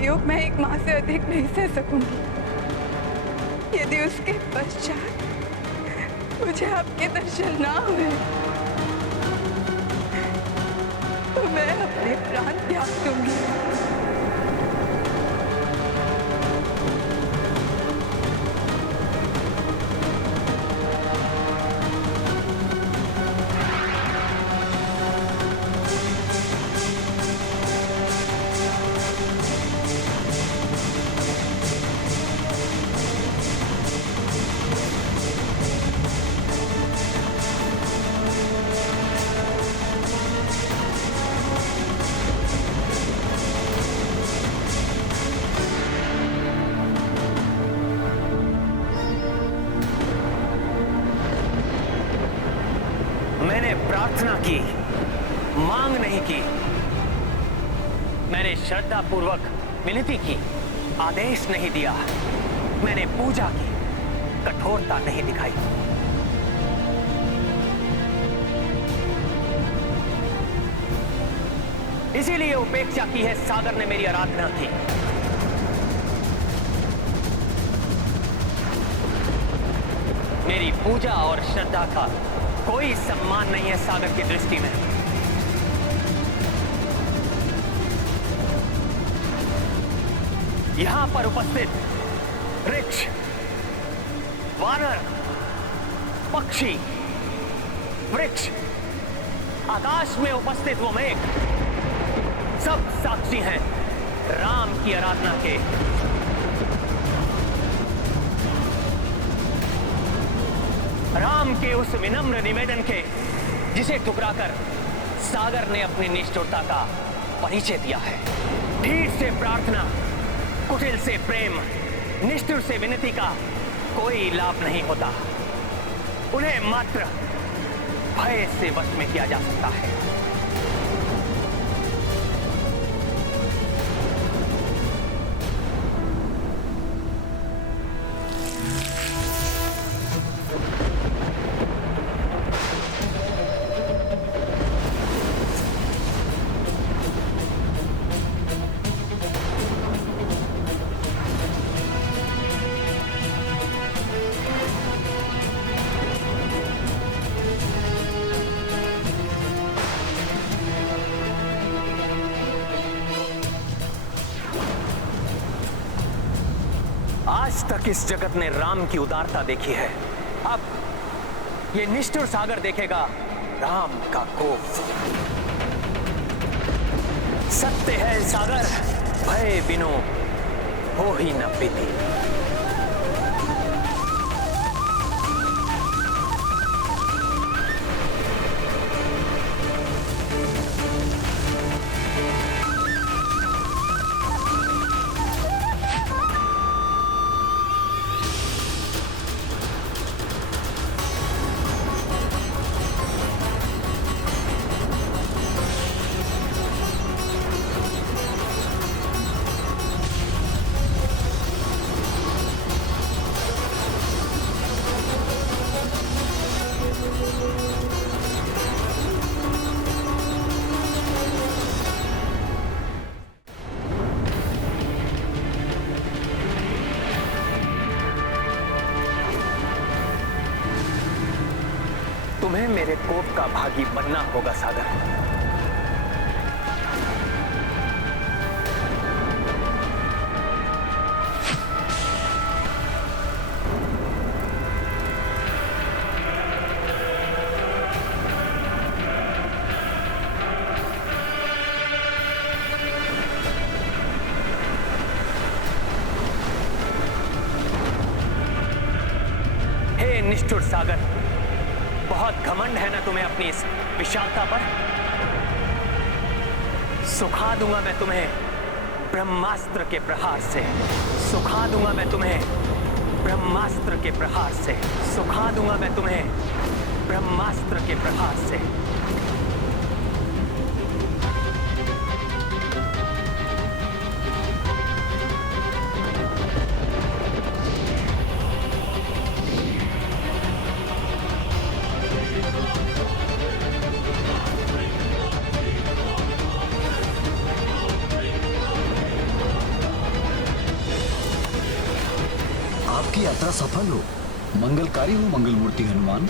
वियोग मैं एक माह से अधिक नहीं सह सकूंगी। यदि उसके पश्चात मुझे आपके दर्शन ना हुए तो मैं अपने प्राण त्याग दूंगी। मैंने प्रार्थना की, मांग नहीं की। मैंने श्रद्धा पूर्वक विनती की, आदेश नहीं दिया। मैंने पूजा की, कठोरता नहीं दिखाई। इसीलिए उपेक्षा की है सागर ने मेरी आराधना की। मेरी पूजा और श्रद्धा का कोई सम्मान नहीं है सागर की दृष्टि में। यहां पर उपस्थित वृक्ष, वानर, पक्षी, वृक्ष, आकाश में उपस्थित वो मेघ, सब साक्षी हैं राम की आराधना के। राम के उस विनम्र निवेदन के जिसे ठुकराकर सागर ने अपनी निष्ठुरता का परिचय दिया है। ढीठ से प्रार्थना, कुटिल से प्रेम, निष्ठुर से विनती का कोई लाभ नहीं होता। उन्हें मात्र भय से वश में किया जा सकता है। आज तक इस जगत ने राम की उदारता देखी है, अब ये निष्ठुर सागर देखेगा राम का कोप। सत्य है सागर, भय बिनु हो ही न प्रीति। तुम्हें मेरे कोप का भागी बनना होगा सागर। हे निष्ठुर सागर, बहुत घमंड है ना तुम्हें अपनी इस विशालता पर। सुखा दूंगा मैं तुम्हें ब्रह्मास्त्र के प्रहार से, सुखा दूंगा मैं तुम्हें ब्रह्मास्त्र के प्रहार से, सुखा दूंगा मैं तुम्हें ब्रह्मास्त्र के प्रहार से। यात्रा सफल हो, मंगलकारी हो मंगल मूर्ति हनुमान।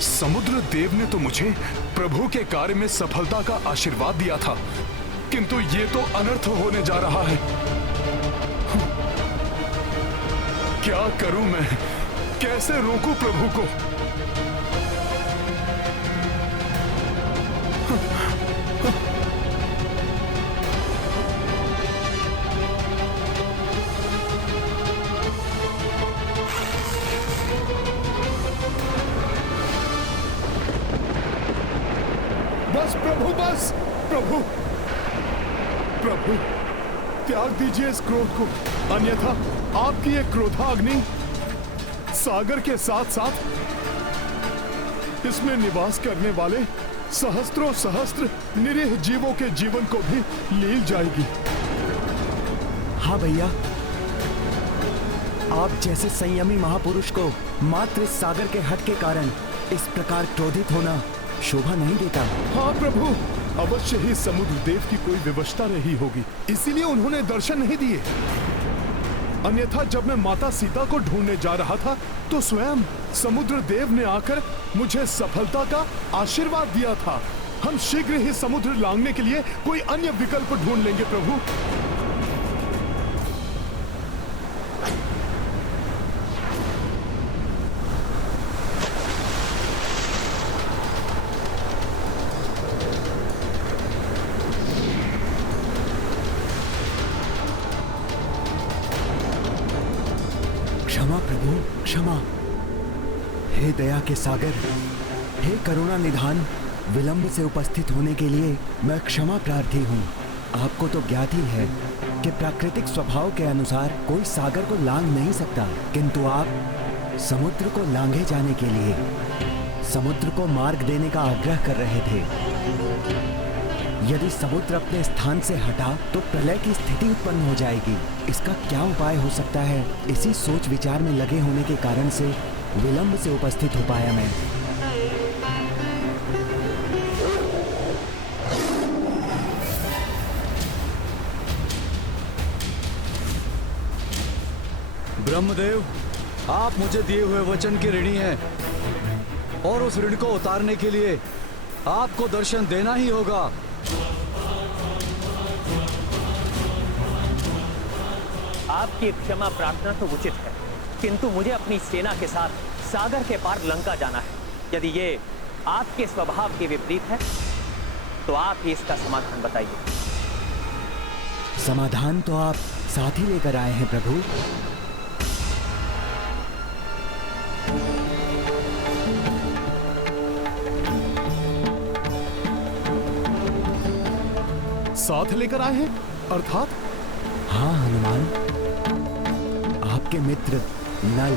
समुद्र देव ने तो मुझे प्रभु के कार्य में सफलता का आशीर्वाद दिया था, किंतु ये तो अनर्थ होने जा रहा है। क्या करूं मैं, कैसे रोकूं प्रभु को? बस प्रभु, बस प्रभु, प्रभु त्याग दीजिए इस क्रोध को, अन्यथा आपकी ये क्रोधाग्नि सागर के साथ साथ इसमें निवास करने वाले सहस्त्रों सहस्त्र निरीह जीवों के जीवन को भी लील जाएगी। हाँ भैया, आप जैसे संयमी महापुरुष को मात्र इस सागर के हट के कारण इस प्रकार क्रोधित होना शोभा नहीं देता। हाँ प्रभु, अवश्य ही समुद्र देव की कोई विवशता रही होगी, इसीलिए उन्होंने दर्शन नहीं दिए। अन्यथा जब मैं माता सीता को ढूंढने जा रहा था तो स्वयं समुद्र देव ने आकर मुझे सफलता का आशीर्वाद दिया था। हम शीघ्र ही समुद्र लांघने के लिए कोई अन्य विकल्प ढूंढ लेंगे प्रभु। क्षमा प्रभु, क्षमा। हे दया के सागर, हे करुणा निधान, विलंब से उपस्थित होने के लिए मैं क्षमा प्रार्थी हूँ। आपको तो ज्ञात ही है कि प्राकृतिक स्वभाव के अनुसार कोई सागर को लांघ नहीं सकता, किंतु आप समुद्र को लांघे जाने के लिए समुद्र को मार्ग देने का आग्रह कर रहे थे। यदि समुद्र अपने स्थान से हटा तो प्रलय की स्थिति उत्पन्न हो जाएगी। इसका क्या उपाय हो सकता है? इसी सोच विचार में लगे होने के कारण से विलंब से उपस्थित हो पाया मैं। ब्रह्मदेव, आप मुझे दिए हुए वचन के ऋणी हैं और उस ऋण को उतारने के लिए आपको दर्शन देना ही होगा। आपकी क्षमा प्रार्थना तो उचित है, किंतु मुझे अपनी सेना के साथ सागर के पार लंका जाना है। यदि ये आपके स्वभाव के विपरीत है तो आप ही इसका समाधान बताइए। समाधान तो आप साथ ही लेकर आए हैं प्रभु। साथ लेकर आए हैं अर्थात? हाँ हनुमान, आपके मित्र नल।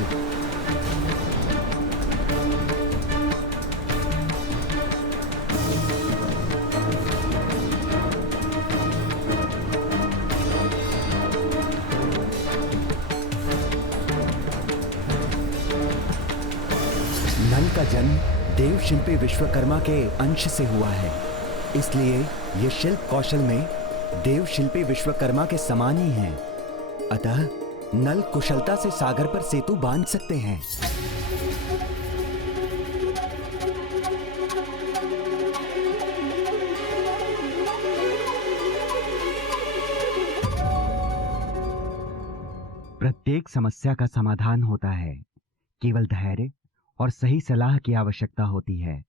नल का जन्म देव शिल्पी विश्वकर्मा के अंश से हुआ है, इसलिए ये शिल्प कौशल में देव शिल्पी विश्वकर्मा के समान ही हैं। अतः नल कुशलता से सागर पर सेतु बांध सकते हैं। प्रत्येक समस्या का समाधान होता है, केवल धैर्य और सही सलाह की आवश्यकता होती है।